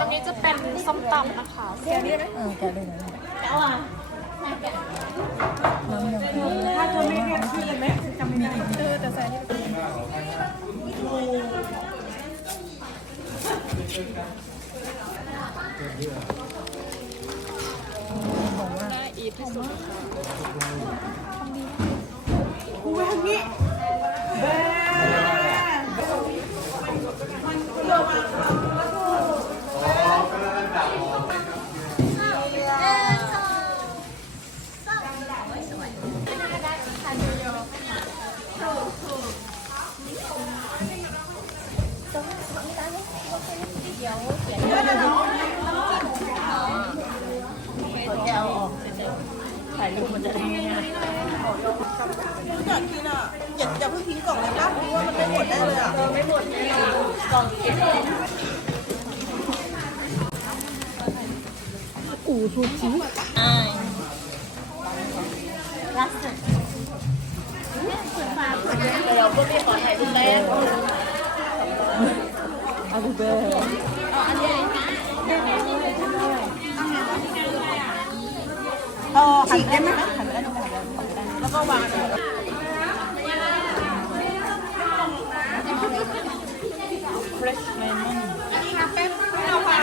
ตรงนี้จะเป็นส้มตำนะคะแกะด้วยนะเแกะด้วยแกะว่ะน้ำถ้าเธอไม่แกะคือจะไม่จำไม่ได้เออแต่ใส่นี่น่าอีทที่สุดค่ะ ถ่ายรูปมันจะได้ง่ายอยากกินอะอย่าอย่าเพิ่งทิ้งกล่องเลยนะเพราะว่ามันไม่หมดแน่เลยอะไม่หมดแน่กล่องเก็บอู่ทูจิอ่าล่าสุดเดี๋ยวพวกพี่ขอถ่ายรูปแรกเอาดูเบอร์ เออฉีกได้ไหมั้าแล้วก็วางเฟรชเมอนอันี่ค่ะเป๊ปเราพอ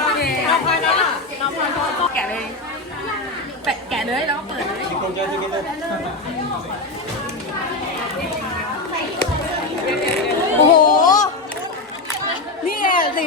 เราพอแล้วเราพอแล้วแกะเลยแปะแกะเลยแล้วก็เปิดเลยโอ้โห นี่แหละสิ